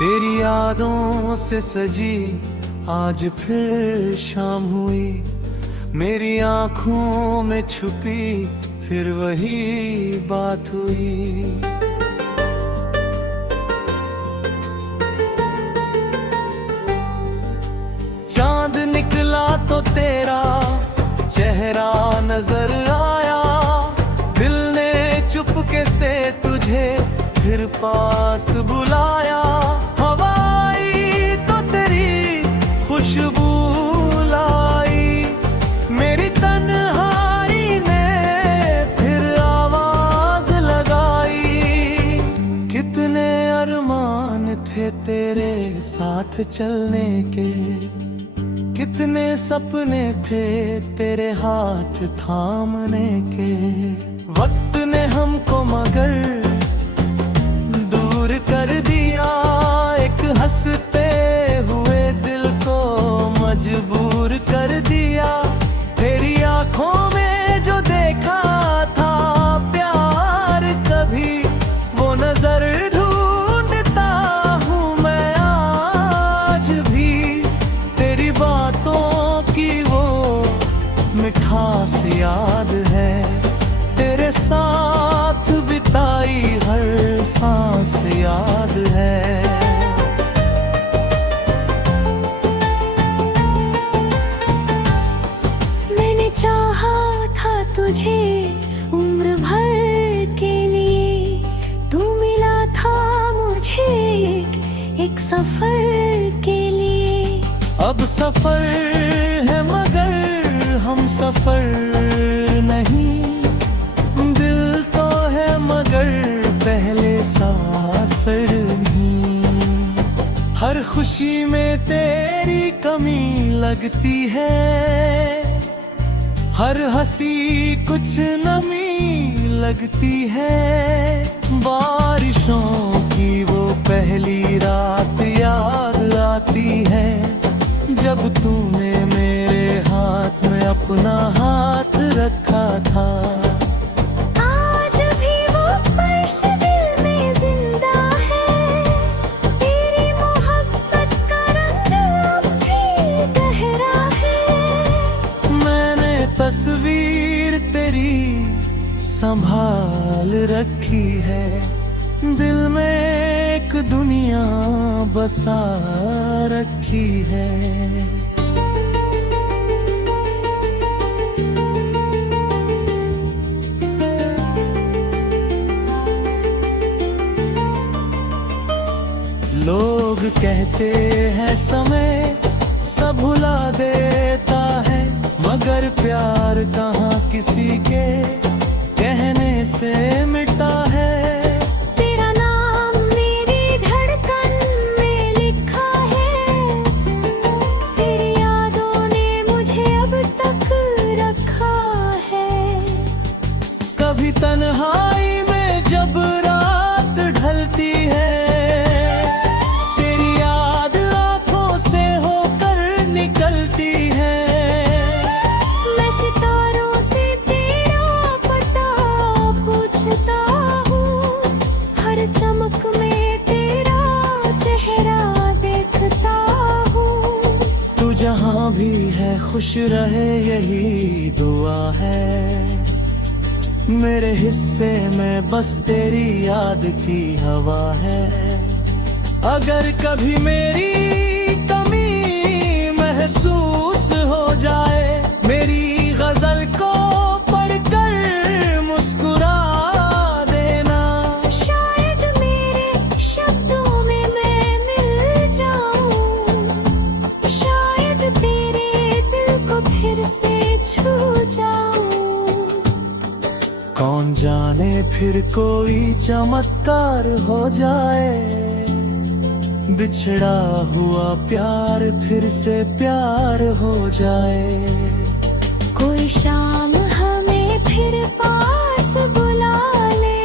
तेरी यादों से सजी आज फिर शाम हुई, मेरी आंखों में छुपी फिर वही बात हुई। चांद निकला तो तेरा चेहरा नजर आया, दिल ने चुपके से तुझे फिर पास बुलाया। हवाई तो तेरी खुशबू लाई, मेरी तन्हाई ने फिर आवाज लगाई। कितने अरमान थे तेरे साथ चलने के, कितने सपने थे तेरे हाथ थामने के। वक्त ने हमको मगर दूर कर दिया, एक हंसते हुए दिल को मजबूर कर दिया। तेरी आंखों में जो देखा था प्यार कभी, वो नजर ढूंढता हूँ मैं आज भी। तेरी बातों की वो मिठास याद है, तेरे साथ बिताई हर सांस याद है। मैंने चाहा था तुझे उम्र भर के लिए, तू मिला था मुझे एक सफर के लिए। अब सफर है मगर हम सफर नहीं, दिल तो है मगर पहले सा असर नहीं। हर खुशी में तेरी कमी लगती है, हर हंसी कुछ नमी लगती है। बारिशों की वो पहली रात याद आती है, जब तूने मेरे हाथ में अपना हाथ रखा था। आज भी वो स्पर्श दिल में जिंदा है, तेरी मोहब्बत का रंग अब भी गहरा है। मैंने तस्वीर तेरी संभाल रखी है, दिल में एक दुनिया बसा रखी है। लोग कहते हैं समय सब भुला देता है, मगर प्यार कहाँ किसी के कहने से मिटा है। तेरा नाम मेरी धड़कन में लिखा है, तेरी यादों ने मुझे अब तक रखा है। कभी तन्हाई में जब रात ढलती है, तेरी याद आंखों से होकर निकलती है। मैं सितारों से तेरा पता पूछता हूँ, हर चमक में तेरा चेहरा देखता हूँ। तू जहाँ भी है खुश रहे यही दुआ है, मेरे हिस्से में बस तेरी याद की हवा है। अगर कभी मेरी कमी महसूस हो जाए, मेरी गजल को पढ़कर मुस्कुरा देना। शायद मेरे शब्दों में मैं मिल जाऊं, शायद तेरे दिल को फिर से छू जाऊं। कौन जाने फिर कोई चमत्कार हो जाए, बिछड़ा हुआ प्यार फिर से प्यार हो जाए। कोई शाम हमें फिर पास बुला ले,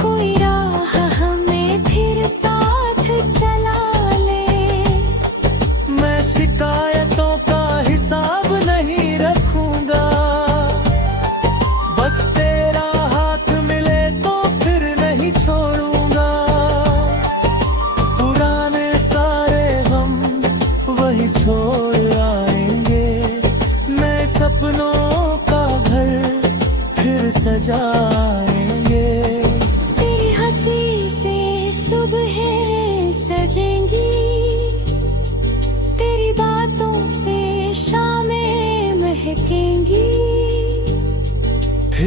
कोई राह हमें फिर साथ चला ले। मैं शिकायतों का हिसाब नहीं रखूंगा, बस तेरा हाथ मिले तो फिर नहीं छोड़ूंगा।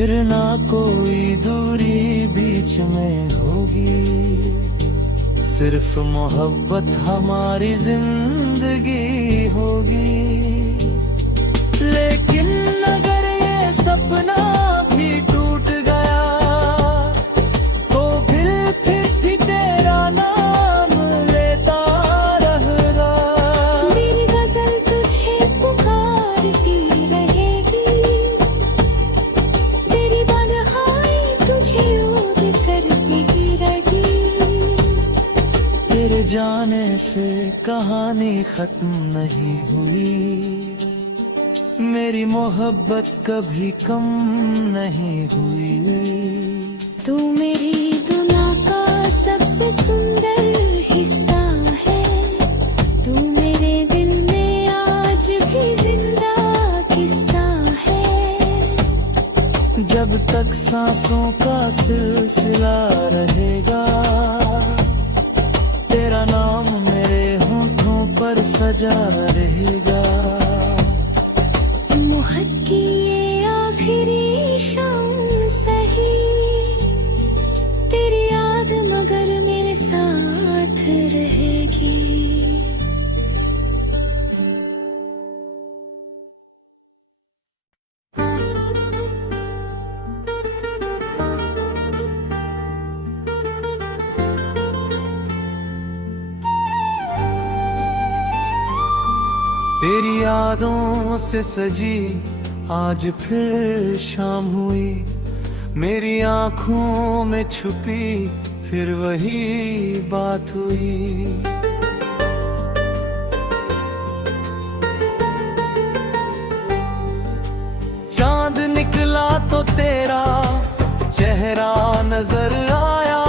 फिर ना कोई दूरी बीच में होगी, सिर्फ मोहब्बत हमारी जिंदगी होगी। लेकिन अगर ये सपना भी टूट गया तो फिर भी तेरा नाम लेता रहना। मेरी गजल तुझे पुकारती रहेगी, तेरी बदहाई तुझे याद करती रहेगी। तेरे जाने से कहानी खत्म नहीं हुई, मेरी मोहब्बत कभी कम नहीं हुई। तू मेरी दुनिया का सबसे सुंदर हिस्सा है, तू मेरे दिल में आज भी जिंदा किस्सा है। जब तक सांसों का सिलसिला रहेगा, तेरा नाम मेरे होठों पर सजा रहेगा। मोहब्बत की ये आखिरी शाम सही, तेरी याद मगर मेरे साथ रहेगी। तेरी यादों से सजी आज फिर शाम हुई, मेरी आंखों में छुपी फिर वही बात हुई। चांद निकला तो तेरा चेहरा नजर आया,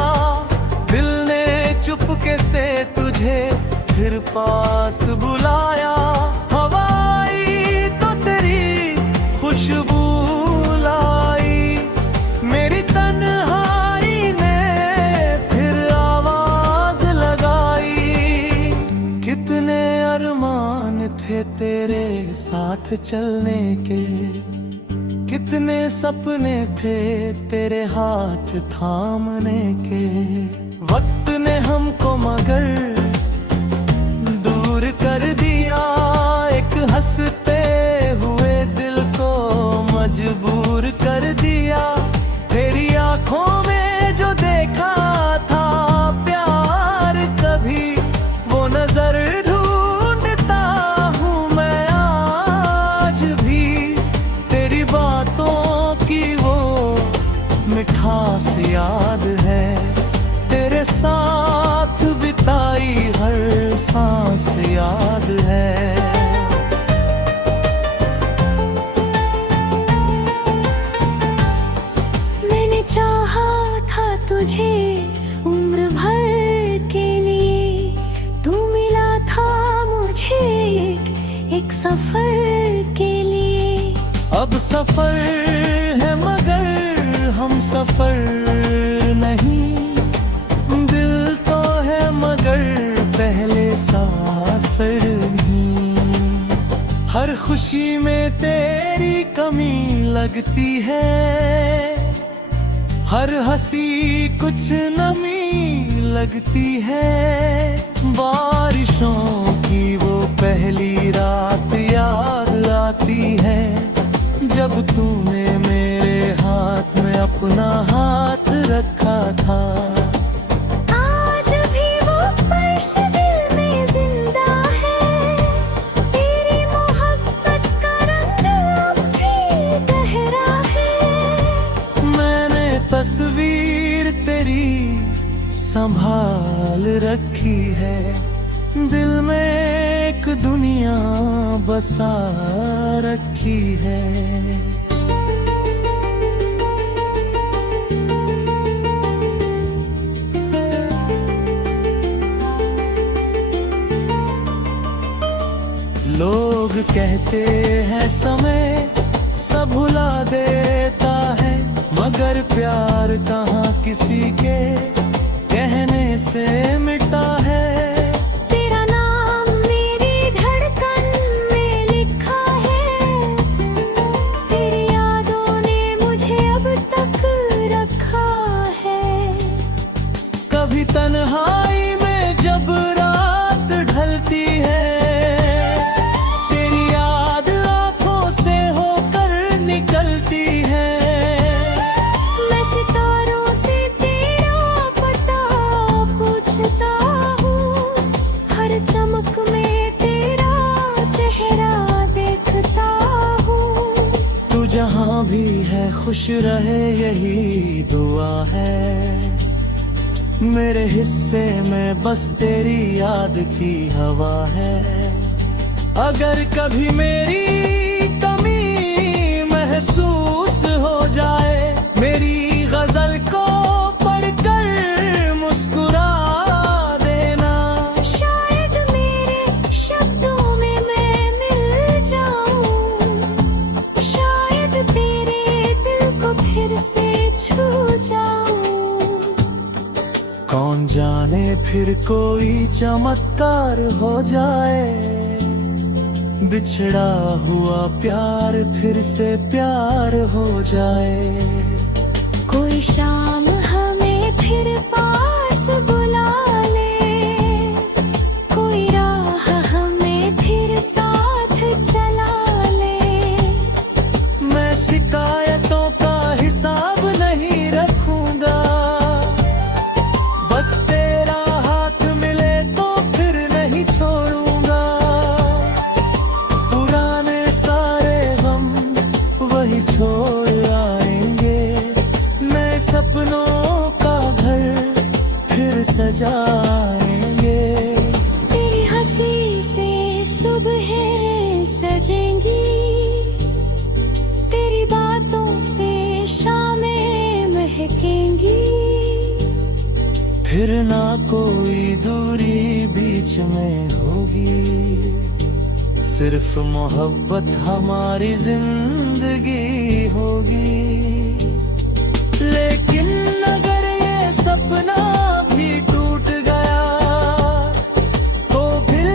दिल ने चुपके से तुझे फिर पास बुलाया। हवाई तो तेरी खुशबू लाई, मेरी तन्हाई ने फिर आवाज लगाई। कितने अरमान थे तेरे साथ चलने के, कितने सपने थे तेरे हाथ थामने के। वक्त ने हमको मगर दूर कर दिया, एक हंसते हुए दिल को मजबूर कर दिया। तेरी आंखों में जो देखा था प्यार कभी, वो नजर ढूंढता हूँ मैं आज भी। तेरी बातों की वो मिठास याद है, तेरे साथ बिताई हर सांस याद है। मैंने चाहा था तुझे उम्र भर के लिए, तू मिला था मुझे एक सफर के लिए। अब सफर है मगर हम सफर नहीं, दिल तो है मगर पहले सा असर नहीं। हर खुशी में तेरी कमी लगती है, हर हंसी कुछ नमी लगती है। बारिशों की वो पहली रात याद आती है, जब तूने मेरे हाथ में अपना हाथ रखा था। आज भी वो स्पर्श दिल में जिंदा है, तेरी मोहब्बत का रंग अब भी गहरा है। मैंने तस्वीर तेरी संभाल रखी है, दिल में एक दुनिया बसा रखी है। लोग कहते हैं समय सब भुला देता है, मगर प्यार कहाँ किसी के कहने से मिटा है। तेरा नाम मेरी धड़कन में लिखा है, तेरी यादों ने मुझे अब खुश रहे यही दुआ है। मेरे हिस्से में बस तेरी याद की हवा है। अगर कभी मेरी कमी महसूस हो जाए, मेरी गजल को पढ़कर मुस्कुरा देना। शायद मेरे शब्दों में मैं मिल जाऊं, शायद तेरे दिल को फिर से छू जाऊं। कौन जाने फिर कोई चमत्कार हो जाए, बिछड़ा हुआ प्यार फिर से प्यार हो जाए। कोई शाम हमें फिर पास बुला ले, कोई राह हमें फिर साथ चला ले। मैं शिकायतों का हिसाब नहीं रखूंगा, बस तेरा हाथ मिले तो फिर नहीं छोड़ूंगा। पुराने सारे गम वही छोड़ आएंगे, नए सपनों का घर फिर सजाएंगे। तेरी हंसी से सुबह सजेंगी, तेरी बातों से शामें महकेंगी। फिर ना कोई दूरी बीच में होगी, सिर्फ मोहब्बत हमारी जिंदगी होगी। लेकिन अगर ये सपना भी टूट गया, तो फिर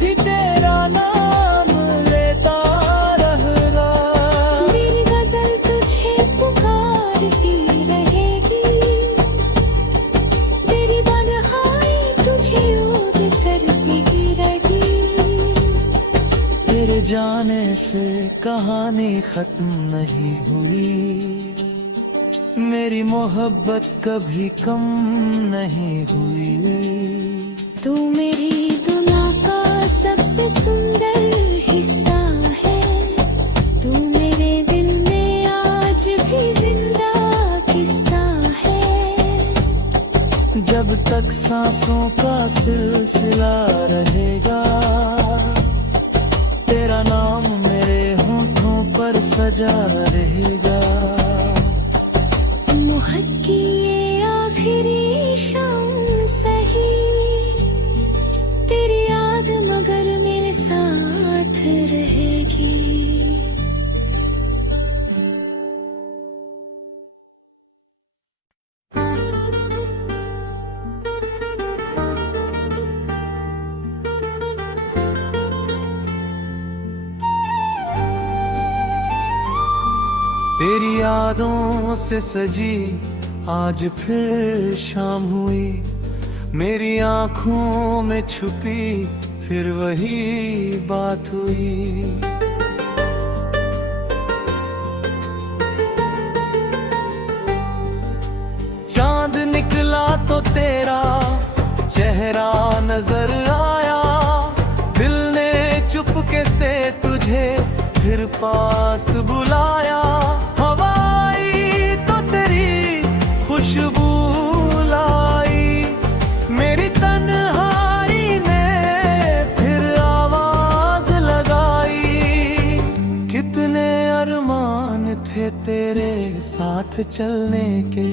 भी तेरा नाम लेता रहेगा। मेरी गजल तुझे पुकारती रहेगी, तेरी बदहाई तुझे याद करती रहेगी। तेरे जाने से कहानी खत्म नहीं हुई, मेरी मोहब्बत कभी कम नहीं हुई। तू मेरी दुनिया का सबसे सुंदर हिस्सा है, तू मेरे दिल में आज भी जिंदा किस्सा है। जब तक सांसों का सिलसिला रहेगा, तेरा नाम मेरे होठों पर सजा रहेगा। मोहक की ये आखिरी शाम सही, तेरी याद मगर मेरे साथ रहेगी। तेरी यादों से सजी आज फिर शाम हुई, मेरी आंखों में छुपी फिर वही बात हुई। चांद निकला तो तेरा चेहरा नजर आया, दिल ने चुपके से तुझे फिर पास बुलाया। हवाई तो तेरी खुशबू लाई, मेरी तन्हाई ने फिर आवाज लगाई। कितने अरमान थे तेरे साथ चलने के,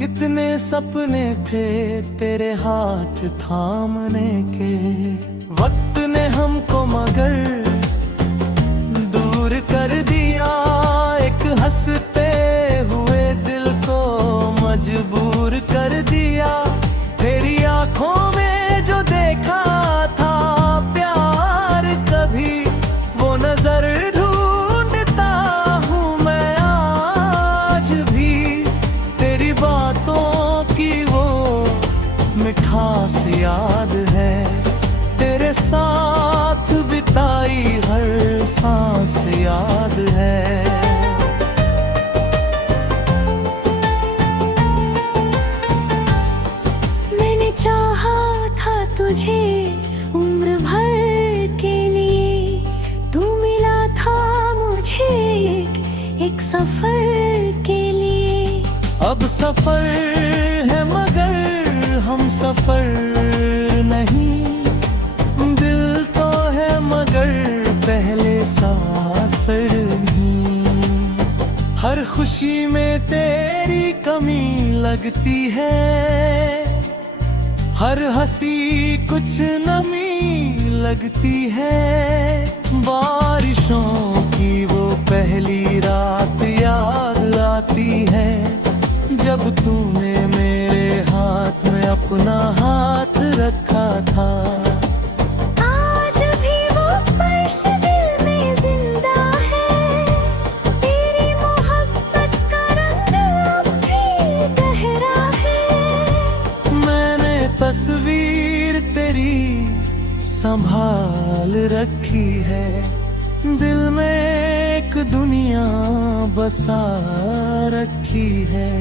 कितने सपने थे तेरे हाथ थामने के। वक्त ने हमको मगर दूर कर दिया, एक हंसते हुए दिल को मजबूर कर दिया। तेरी आंखों में जो देखा था प्यार कभी, वो नजर ढूंढता हूँ मैं आज भी। तेरी बातों की वो मिठास याद है, तेरे साथ सफर है मगर हम सफर नहीं, दिल तो है मगर पहले सा असर नहीं। हर खुशी में तेरी कमी लगती है, हर हंसी कुछ नमी लगती है। बारिशों की वो पहली रात याद आती है, जब तूने मेरे हाथ में अपना हाथ रखा था। आज भी वो स्पर्श दिल में जिंदा है, तेरी मोहब्बत का रंग अब भी गहरा है। मैंने तस्वीर तेरी संभाल रखी है, दिल में एक दुनिया बसा रखी है।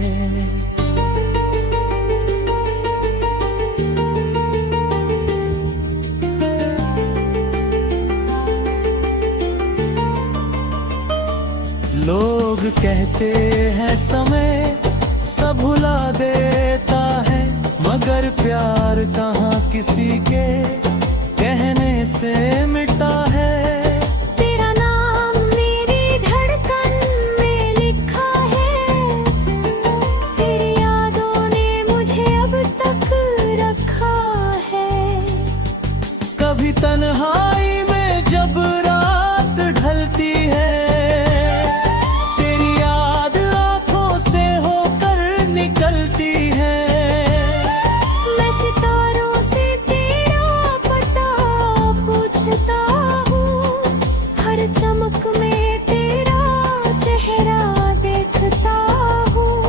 लोग कहते हैं समय सब भुला देता है, मगर प्यार कहाँ किसी के कहने से मिटा है। तेरा नाम मेरी धड़कन में लिखा है, तेरी यादों ने मुझे अब तक रखा है। कभी तन्हाई में जब रात ढलती है, तेरी याद आंखों से होकर निकलती है। मैं सितारों से तेरा पता पूछता हूँ, हर चमक में तेरा चेहरा देखता हूँ।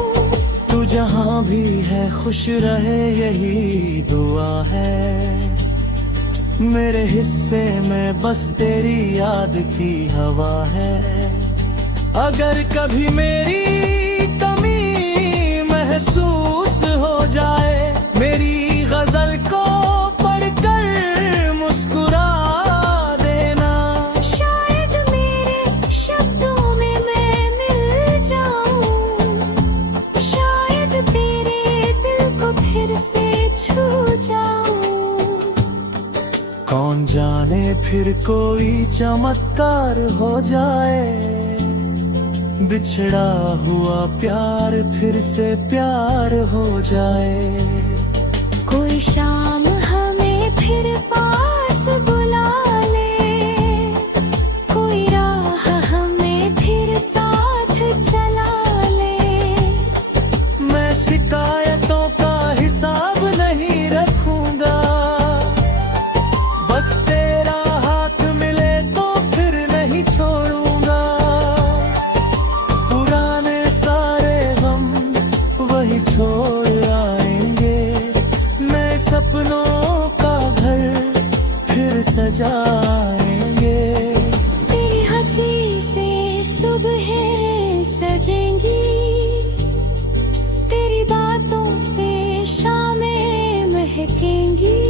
तू जहाँ भी है खुश रहे यही दुआ है, मेरे हिस्से में बस तेरी याद की हवा है। अगर कभी मेरी कमी महसूस हो जाए, मेरी गजल को पढ़कर मुस्कुरा देना। शायद मेरे शब्दों में मैं मिल जाऊं, शायद तेरे दिल को फिर से छू जाऊं। कौन जाने फिर कोई चमत्कार हो जाए, बिछड़ा हुआ प्यार फिर से प्यार हो जाए। कोई शाम हमें फिर पास बुला ले, कोई राह हमें फिर साथ चला ले। मैं शिकायतों का हिसाब नहीं रखूंगा, बस तेरा हाथ मिले तो फिर नहीं छोड़ूंगा। पुराने सारे गम वही छोड़ आएंगे, नए सपनों का घर फिर सजाएंगे। तेरी हंसी से सुबह सजेंगी, तेरी बातों से शामें महकेंगी।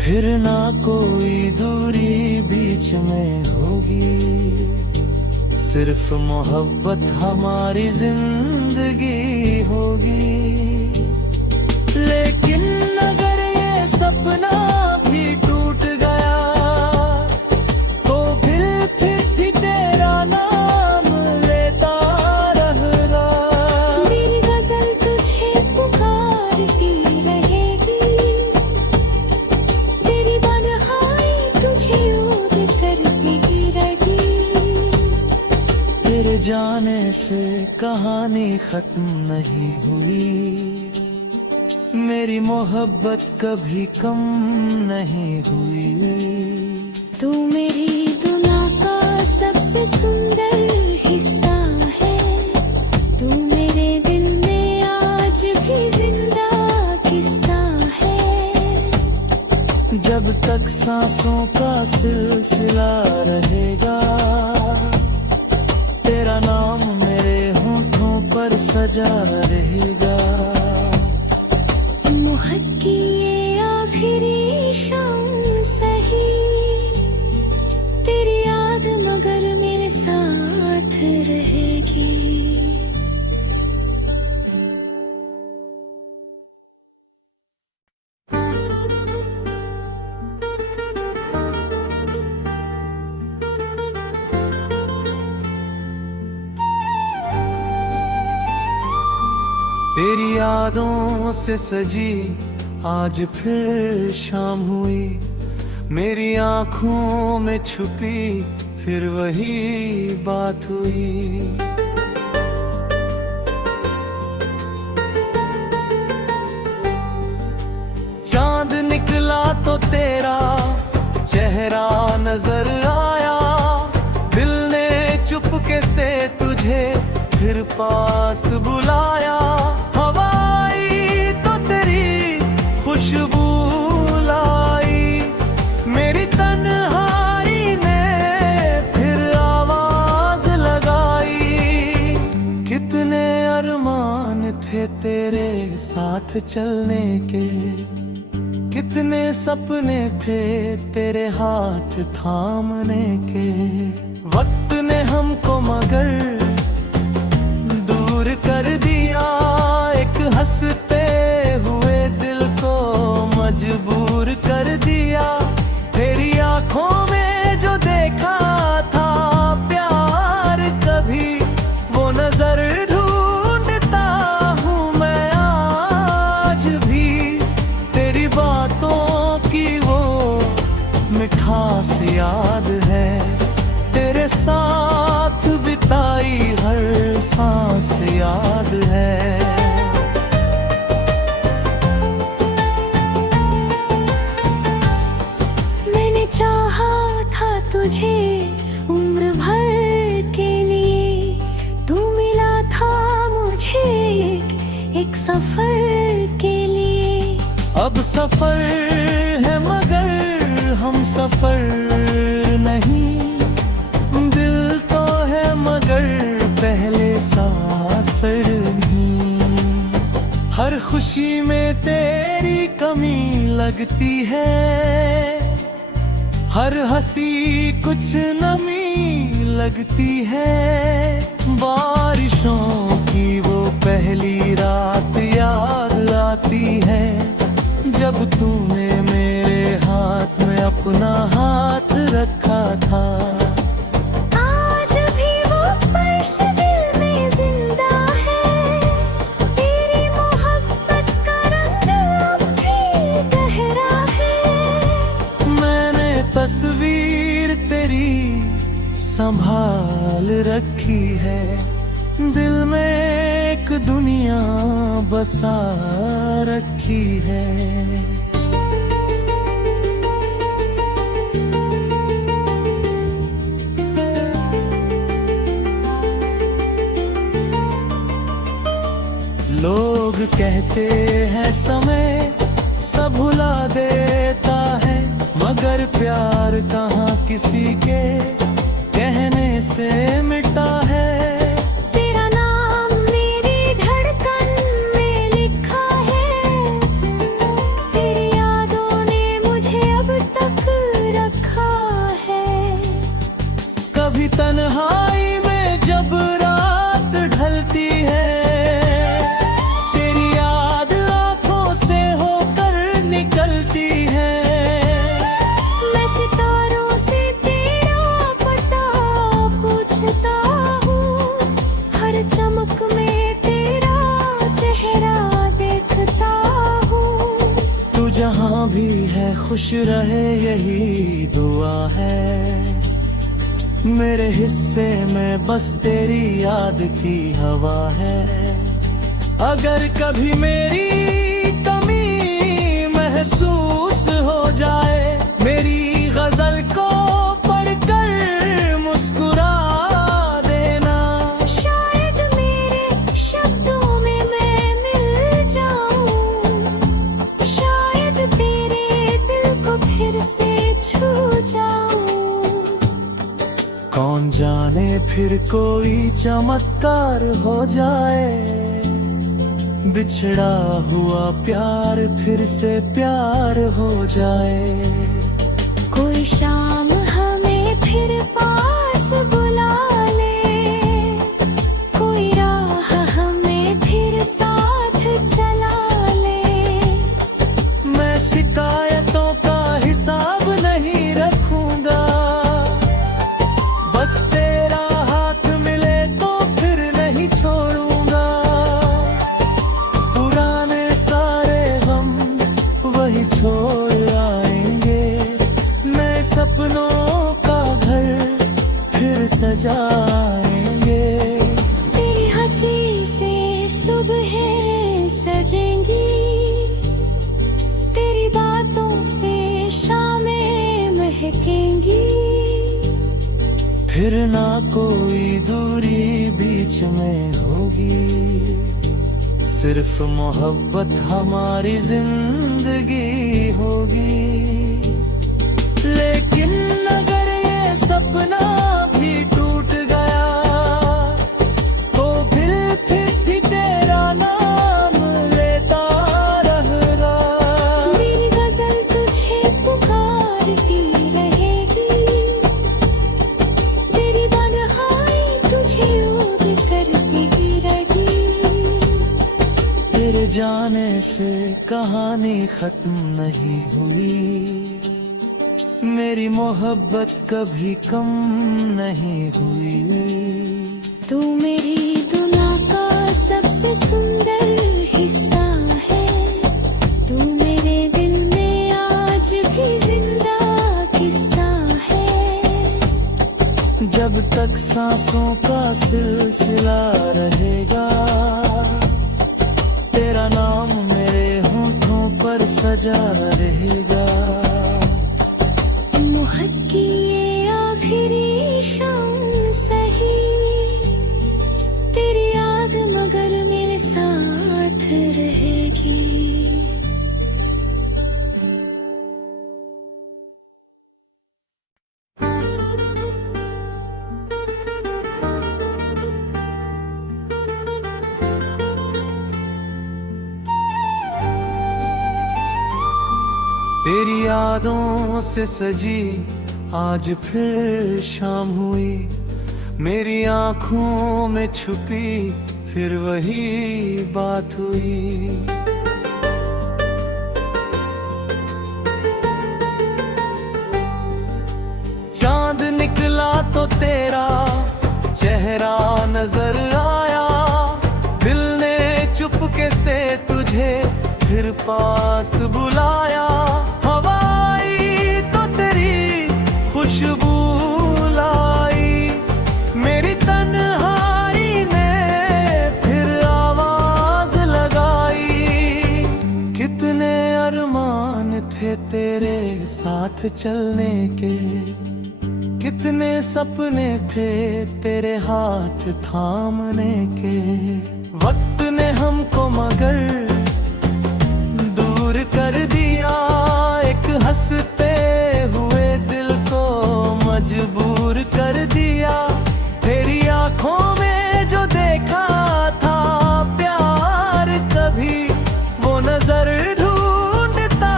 फिर ना कोई दूरी बीच में होगी, सिर्फ मोहब्बत हमारी जिंदगी होगी। लेकिन अगर ये सपना भी टूट गया, तो फिर भी तेरा नाम लेता रहना। मेरी गजल तुझे पुकारती रहेगी, तेरी बनहाई तुझे याद करती रहेगी। तेरे जाने से कहानी खत्म नहीं हुई, मेरी मोहब्बत कभी कम नहीं हुई। तू मेरी दुनिया का सबसे सुंदर हिस्सा है, तू मेरे दिल में आज भी जिंदा किस्सा है। जब तक सांसों का सिलसिला रहेगा, तेरा नाम मेरे होठों पर सजा रहेगा। मोहक की ये आखिरी शाम सही, तेरी याद मगर मेरे साथ रहेगी। तेरी यादों से सजी आज फिर शाम हुई, मेरी आंखों में छुपी फिर वही बात हुई। चांद निकला तो तेरा चेहरा नजर आया, दिल ने चुपके से तुझे फिर पास बुलाया। हवाई तो तेरी खुशबू लाई, मेरी तन्हाई ने फिर आवाज लगाई। कितने अरमान थे तेरे साथ चलने के, कितने सपने थे तेरे हाथ थामने के। वक्त ने हमको मगर दूर कर दिया, एक हंसते हुए दिल को मजबूर कर दिया। तेरी आंखों में जो देखा था प्यार कभी, वो नजर ढूंढता हूँ मैं आज भी। तेरी बातों की वो मिठास याद है, तेरे साथ बिताई हर सांस याद है। मैंने चाहा था तुझे उम्र भर के लिए, तू मिला था मुझे एक सफर के लिए। अब सफर है मगर हम सफर नहीं, दिल तो है मगर पहले सा असर नहीं। हर खुशी में तेरी कमी लगती है, हर हंसी कुछ नमी लगती है। बारिशों की वो पहली रात याद आती है, जब तूने मेरे हाथ में अपना हाथ रखा था। आज भी वो स्पर्श दिल में जिंदा है, तेरी मोहब्बत का रंग अब भी गहरा है। मैंने तस्वीर तेरी संभाल रखी है, दिल में एक दुनिया बसा रखी है। लोग कहते हैं समय सब भुला देता है, मगर प्यार कहाँ किसी के कहने से मिटा है। तेरा नाम मेरी धड़कन में लिखा है, तेरी यादों ने मुझे अब तक रखा है। कभी तन्हाई में जब रात ढलती है, तेरी याद आंखों से होकर निकलती है। मैं सितारों से तेरा पता पूछता हूँ, हर चमक में तेरा चेहरा देखता हूँ। तू जहाँ भी है खुश रहे यही दुआ है, मेरे हिस्से में बस तेरी याद की हवा है। अगर कभी मेरी कमी महसूस हो जाए, मेरी गजल को पढ़कर मुस्कुरा देना। शायद मेरे शब्दों में मैं मिल जाऊं, शायद तेरे दिल को फिर से छू जाऊं। कौन जाने फिर कोई चमत्कार हो जाए, बिछड़ा हुआ प्यार फिर से प्यार हो जाए। कोई शाम हमें फिर पास बुला ले, कोई राह हमें फिर साथ चला ले। मैं शिकायतों का हिसाब नहीं रखूंगा, बस तेरा हाथ मिले तो फिर नहीं छोड़ूंगा। सपनों का घर फिर सजाएंगे। तेरी हंसी से सुबह सजेंगी, तेरी बातों से शामें महकेंगी। फिर ना कोई दूरी बीच में होगी, सिर्फ मोहब्बत हमारी जिंदगी होगी। लेकिन अगर ये सपना भी टूट गया तो फिर भी तेरा नाम लेता रहेगा। मेरी गजल तुझे पुकारती रहेगी, तेरी तन्हाई तुझे याद करती रहेगी। तेरे जाने से कहानी खत्म नहीं हुई, मेरी मोहब्बत कभी कम नहीं हुई। तू मेरी दुनिया का सबसे सुंदर हिस्सा है, तू मेरे दिल में आज भी जिंदा किस्सा है। जब तक सांसों का सिलसिला रहेगा, तेरा नाम मेरे होठों पर सजा रहेगा। मोहब्बत की ये आखिरी शाम सही, तेरी याद मगर मेरे साथ रहेगी। तेरी यादों से सजी आज फिर शाम हुई, मेरी आंखों में छुपी फिर वही बात हुई। चांद निकला तो तेरा चेहरा नजर आया, दिल ने चुपके से तुझे फिर पास बुलाया। हवाई तो तेरी खुशबू लाई, मेरी तन्हाई ने फिर आवाज लगाई। कितने अरमान थे तेरे साथ चलने के, कितने सपने थे तेरे हाथ थामने के। वक्त ने हमको मगर दूर कर दिया, एक हंसते हुए दिल को मजबूर कर दिया। तेरी आंखों में जो देखा था प्यार कभी, वो नजर ढूंढता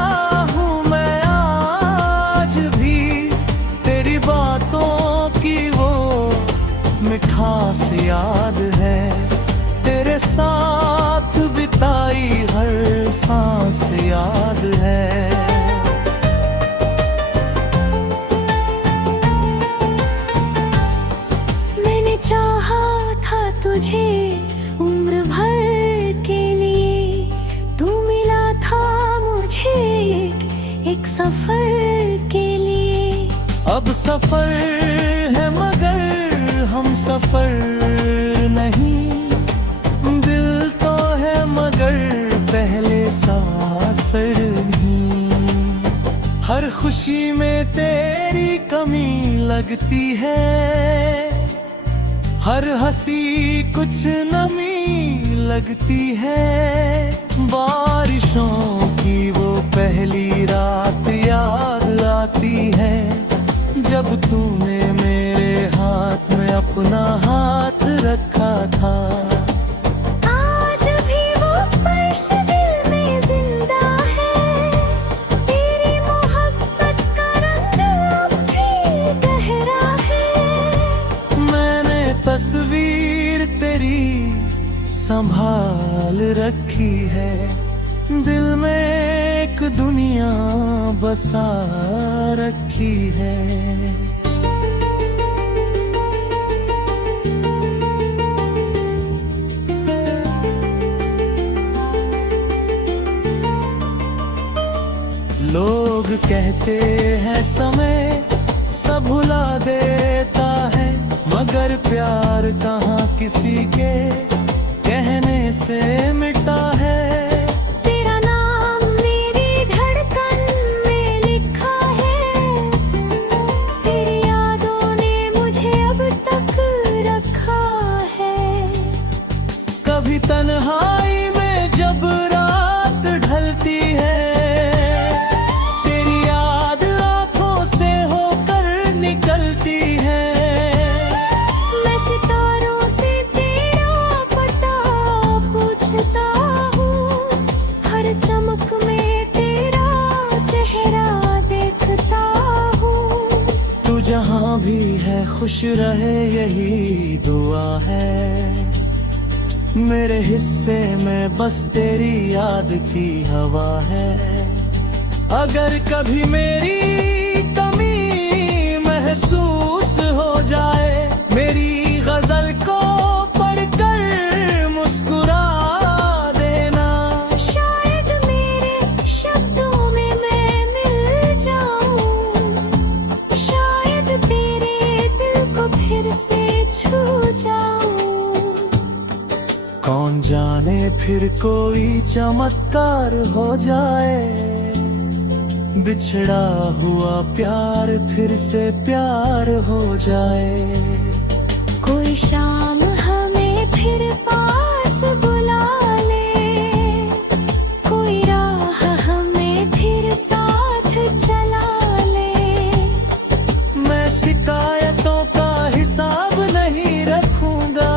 हूँ मैं आज भी। तेरी बातों की वो मिठास याद है, तेरे साथ बिताई हर सांस याद है। मैंने चाहा था तुझे उम्र भर के लिए, तू मिला था मुझे एक सफर के लिए। अब सफर है मगर हम सफर नहीं, दिल तो है मगर पहले सा असर नहीं। हर खुशी में तेरी कमी लगती है, हर हंसी कुछ नमी लगती है। बारिशों की वो पहली रात याद आती है, जब तूने मेरे हाथ में अपना हाथ रखा था। आज भी वो स्पर्श दिल में जिंदा है, तेरी मोहब्बत का रंग अब भी गहरा है। मैंने तस्वीर तेरी संभाल रखी है, दिल में एक दुनिया बसा रखी है। लोग कहते हैं समय मगर प्यार कहाँ किसी के कहने से मिटा है। तेरा नाम मेरी धड़कन में लिखा है, तेरी यादों ने मुझे अब तक रखा है। कभी तन्हाई में जब रात ढलती है, तेरी याद आंखों से होकर निकलती है। मैं सितारों से तेरा पता पूछता हूँ, हर चमक में तेरा चेहरा देखता हूँ। तू जहाँ भी है खुश रहे यही दुआ है। मेरे हिस्से में बस तेरी याद की हवा है। अगर कभी मेरी कमी महसूस हो जाए, मेरी गजल को पढ़कर मुस्कुरा देना। शायद मेरे शब्दों में मैं मिल जाऊं, शायद तेरे दिल को फिर से छू जाऊं। कौन जाने फिर कोई चमत्कार हो जाए, बिछड़ा हुआ प्यार फिर से प्यार हो जाए। कोई शाम हमें फिर पास बुला ले, कोई राह हमें फिर साथ चला ले। मैं शिकायतों का हिसाब नहीं रखूंगा,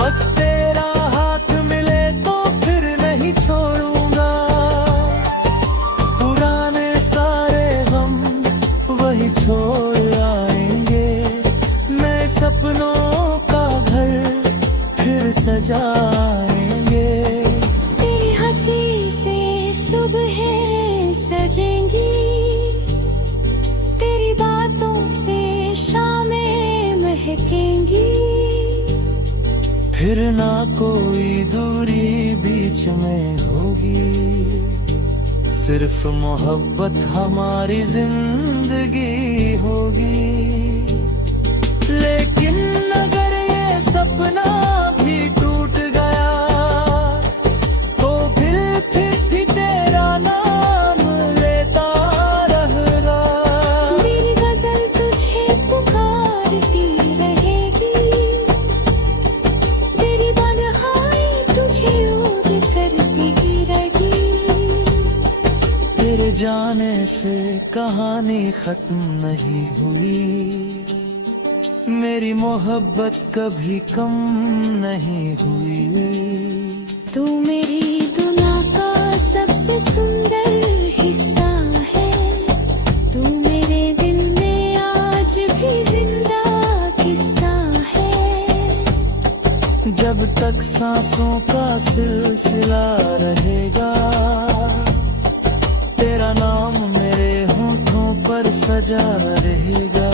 बस तेरा हाथ मिले तो फिर नहीं छोड़ूंगा। पुराने सारे गम वही छोड़ आएंगे, नए सपनों का घर फिर सजाएंगे। तेरी हंसी से सुबह सजेंगी, तेरी बातों से शामें महकेंगी। फिर ना कोई दूरी बीच में होगी, सिर्फ मोहब्बत हमारी जिंदगी होगी। लेकिन अगर ये सपना भी टूट गया, तो फिर भी तेरा नाम लेता रहूंगा। मेरी गजल तुझे पुकारती रहेगी, तेरी बदहाई तुझे याद करती रहेगी। तेरे जाने से कहानी खत्म नहीं हुई, मेरी मोहब्बत कभी कम नहीं हुई। तू मेरी दुनिया का सबसे सुंदर हिस्सा है, तू मेरे दिल में आज भी जिंदा किस्सा है। जब तक सांसों का सिलसिला रहेगा, तेरा नाम मेरे होठों पर सजा रहेगा।